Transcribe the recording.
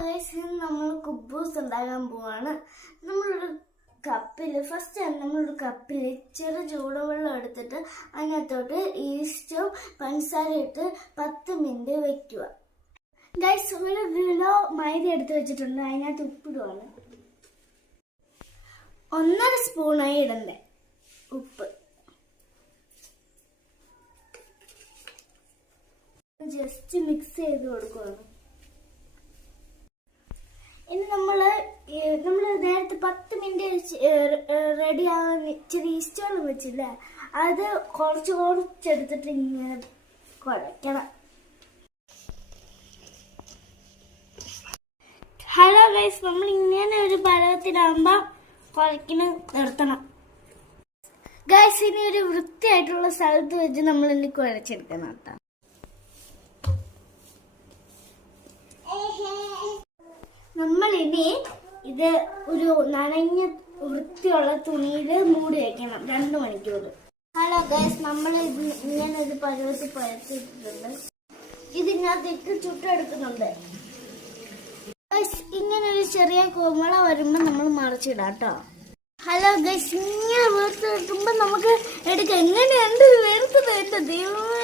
Guys, ഇന്ന് നമ്മൾ കുബൂസ് ഉണ്ടാക്കാൻ പോവാണ്. നമ്മളൊരു കപ്പിൽ നമ്മളൊരു കപ്പിൽ ചെറു ചൂടുവെള്ളം എടുത്തിട്ട് അതിനകത്തോട്ട് ഈസ്റ്റും പഞ്ചസാരയും ഇട്ട് 10 മിനിറ്റ് വെക്കുക. ഗൈസ്, ഒരു കിലോ മൈദ എടുത്ത് വെച്ചിട്ടുണ്ട്. അതിനകത്ത് ഉപ്പിടുവാണ്. 1.5 സ്പൂണായി ഇടണ്ടേ ഉപ്പ്. ജസ്റ്റ് മിക്സ് ചെയ്ത് കൊടുക്കുകയാണ്. ഇനി നമ്മൾ നേരത്തെ 10 മിനിറ്റ് റെഡി ആകാൻ ഇച്ചിരി ഈസ്റ്റ് വെള്ളം വെച്ചില്ല, അത് കുറച്ചെടുത്തിട്ട് ഇങ്ങനെ കുഴയ്ക്കണം. ഹലോ ഗൈസ്, നമ്മൾ ഇങ്ങനെ ഒരു പഴത്തിലാകുമ്പോ കുഴയ്ക്കുന്ന നിർത്തണം. ഗൈസ്, ഇനി ഒരു വൃത്തിയായിട്ടുള്ള സ്ഥലത്ത് വെച്ച് നമ്മൾ ഇനി കുഴച്ചെടുക്കണം കേട്ടോ. നമ്മളിനി ഇത് ഒരു നനഞ്ഞ വൃത്തിയുള്ള തുണിയിൽ മൂടി വയ്ക്കണം 2 മണിക്കൂർ. ഹലോ ഗൈസ്, നമ്മൾ ഇത് ഇങ്ങനെ ഒരു പരുവത്തിൽ പരത്തിയിട്ടുണ്ട്. ഇതിനകത്തേക്ക് ചുട്ടെടുക്കുന്നുണ്ട്. ഇങ്ങനെ ഒരു ചെറിയ കോമള വരുമ്പോൾ നമ്മൾ മറിച്ചിടാം കേട്ടോ. ഹലോ ഗൈസ്, ഇങ്ങനെ വീർത്ത് കിട്ടുമ്പോൾ നമുക്ക് എടുക്കാം. എങ്ങനെയുണ്ട് വീർത്തത്? എന്റെ ദൈവമേ,